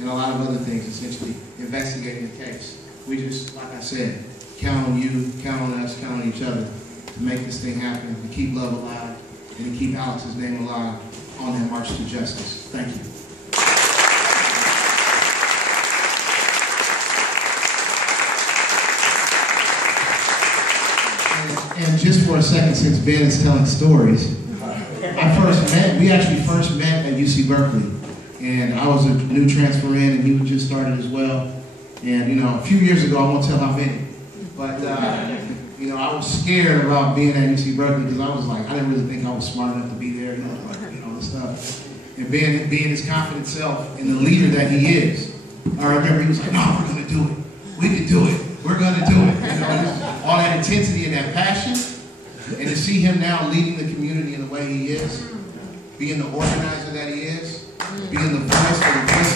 and a lot of other things, essentially investigating the case. We just, like I said, count on you, count on us, count on each other to make this thing happen, to keep love alive, and to keep Alex's name alive on that march to justice. Thank you. And just for a second, since Ben is telling stories, we actually first met at UC Berkeley, and I was a new transfer in, and he was just started as well. And you know, a few years ago, I won't tell how many, but you know, I was scared about being at UC Berkeley because I was like, I didn't really think I was smart enough to be there, you know, like, you know, this stuff. And being his confident self and the leader that he is, I remember he was like, no, we're gonna do it. We can do it. We're gonna do it. You know, all that intensity and that passion, and to see him now leading the community in the way he is, being the organizer that he is, being the voice for the voice.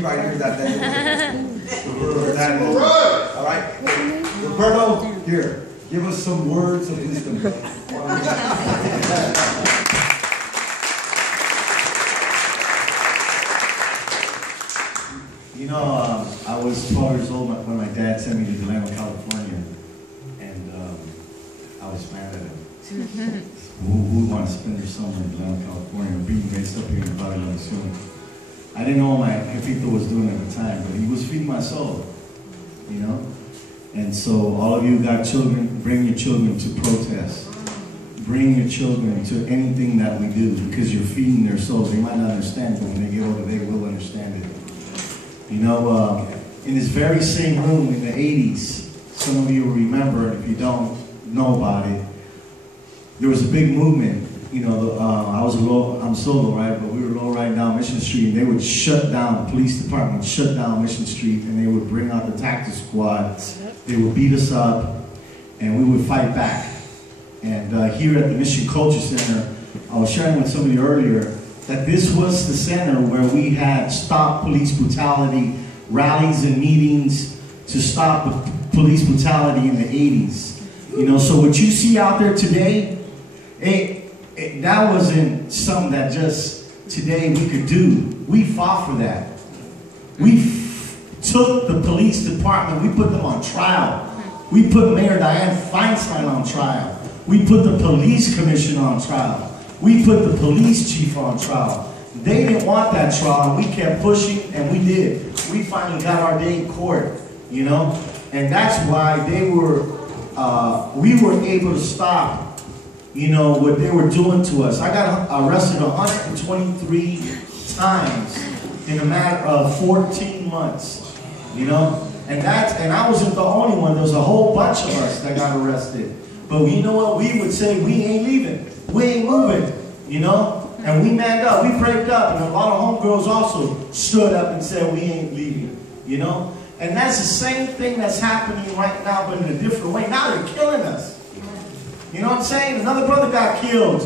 Right here that all right, Roberto, here, give us some words of wisdom. You know, I was 12 years old when my dad sent me to Delano, California, and I was mad at him. Who would want to spend their summer in Delano, California, being raised up here in Valley La Nación? I didn't know what my jefito was doing at the time, but he was feeding my soul, you know? And so all of you got children, bring your children to protest. Bring your children to anything that we do because you're feeding their souls. They might not understand, but when they get older, they will understand it. You know, in this very same room in the 80s, some of you will remember, if you don't know about it, there was a big movement. You know, I'm solo, right? But we were lowriding down Mission Street, and they would shut down, the police department would shut down Mission Street, and they would bring out the tactical squad. They would beat us up, and we would fight back. And here at the Mission Culture Center, I was sharing with somebody earlier that this was the center where we had stopped police brutality, rallies and meetings to stop the police brutality in the 80s. You know, so what you see out there today, that wasn't something that just today we could do. We fought for that. We took the police department, we put them on trial. We put Mayor Dianne Feinstein on trial. We put the police commissioner on trial. We put the police chief on trial. They didn't want that trial, and we kept pushing, and we did. We finally got our day in court, you know? And that's why we were able to stop, you know, what they were doing to us. I got arrested 123 times in a matter of 14 months, you know? And I wasn't the only one. There was a whole bunch of us that got arrested. But you know what? We would say, we ain't leaving. We ain't moving, you know? And we manned up. We braved up. And a lot of homegirls also stood up and said, we ain't leaving, you know? And that's the same thing that's happening right now, but in a different way. Now they're killing us. You know what I'm saying? Another brother got killed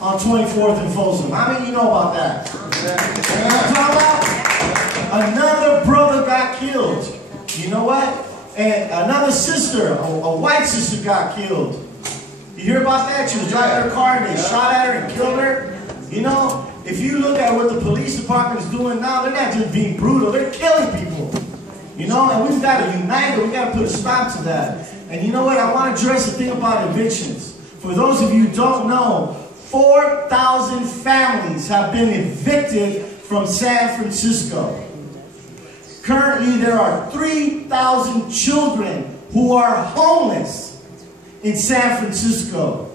on 24th and Folsom. How many of you know about that? You know what I'm talking about? Another brother got killed. You know what? And another sister, a white sister, got killed. You hear about that? She was driving her car and they shot at her and killed her. You know, if you look at what the police department is doing now, they're not just being brutal, they're killing people. You know, and we've got to unite, we've got to put a stop to that. And you know what? I want to address the thing about evictions. For those of you who don't know, 4,000 families have been evicted from San Francisco. Currently, there are 3,000 children who are homeless in San Francisco.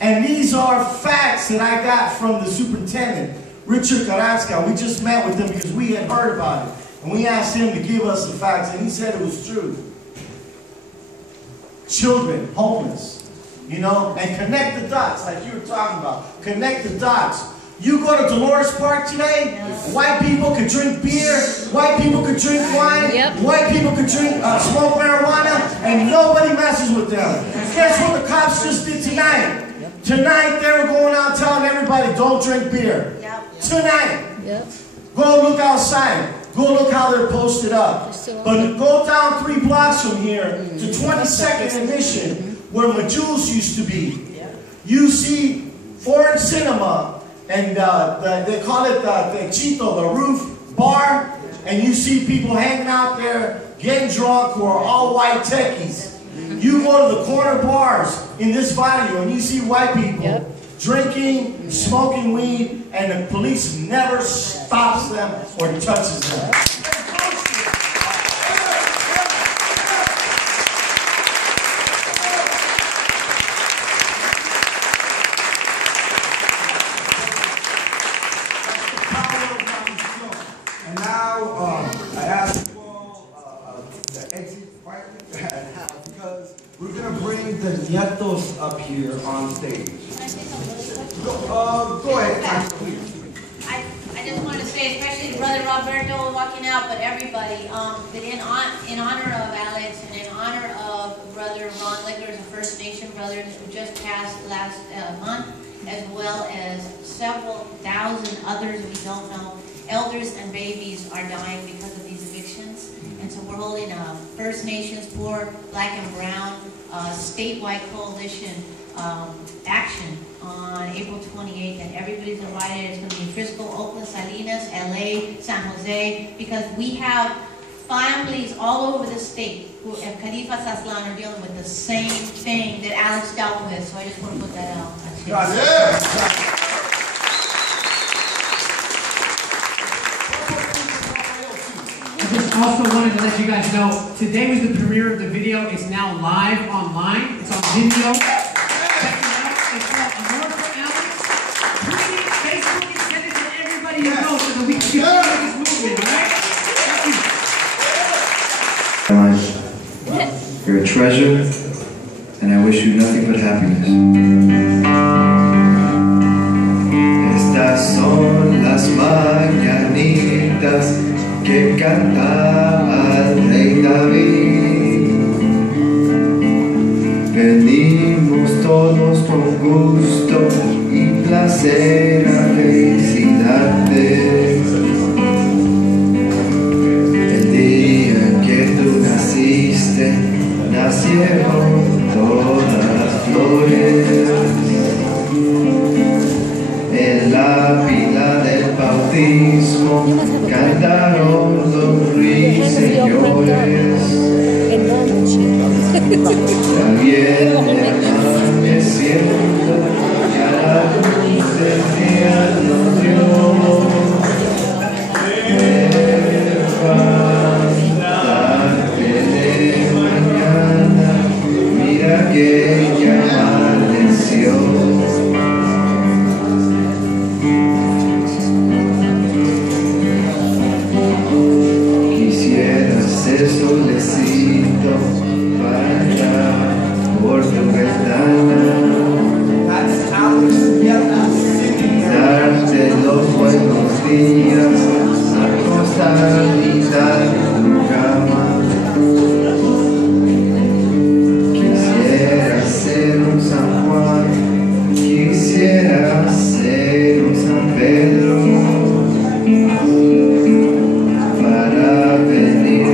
And these are facts that I got from the superintendent, Richard Carrasco. We just met with him because we had heard about it. And we asked him to give us the facts, and he said it was true. Children, homeless, you know, and connect the dots like you were talking about. Connect the dots. You go to Dolores Park today, white people could drink beer, white people could drink wine, white people could drink, smoke marijuana, and nobody messes with them. Guess what the cops just did tonight? Tonight they were going out telling everybody, don't drink beer. Yep. Tonight. Yep. Go look outside. Go look how they're posted up. But go down 3 blocks from here to 22nd and Mission, where Majul's used to be. You see foreign cinema, and they call it the Chito, the roof bar, and you see people hanging out there, getting drunk, who are all white techies. You go to the corner bars in this barrio, and you see white people drinking, smoking weed, and the police never stops them or touches them. And now I ask for the exit quietly because we're going to bring the Nietos up here on stage. Go ahead, please. I just want to say, especially Brother Roberto walking out, but everybody, that in honor of Alex and in honor of Brother Ron Lickers and First Nation brothers who just passed last month, as well as several thousand others we don't know, elders and babies are dying because of these evictions. And so we're holding a First Nations, Poor, Black and Brown statewide coalition action on April 28th, and everybody's invited. It's going to be in Frisco, Oakland, Salinas, LA, San Jose, because we have families all over the state who at Califa Saslan are dealing with the same thing that Alex dealt with. So I just want to put that out. I just also wanted to let you guys know, today was the premiere of the video. It's now live online. It's on video. Check it out. It's called Amor for Alex. Tweet it, Facebook it, send it to everybody you know so that we can continue this movement, alright? Thank you. You're a treasure, and I wish you nothing but happiness. Estas son las mañanitas que cantaba el rey David. Venimos todos con gusto y placer a felicitarte. El día en que tú naciste, nacieron todas las flores. En la pila del bautismo cantaron los ruiseñores. También amaneciendo ya la luz del día nos dio. Levántate de mañana, mira que ya amaneció. El solecito para por tu ventana, darte los buenos días, acostadita en tu cama. Quisiera ser un San Juan, quisiera ser un San Pedro, para venir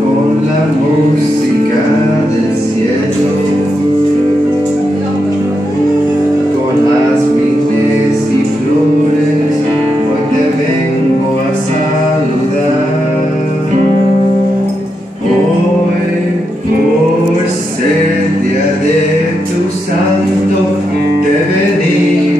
con la música del cielo, con jazmines y flores, hoy te vengo a saludar. Hoy, por ser día de tu santo, te venimos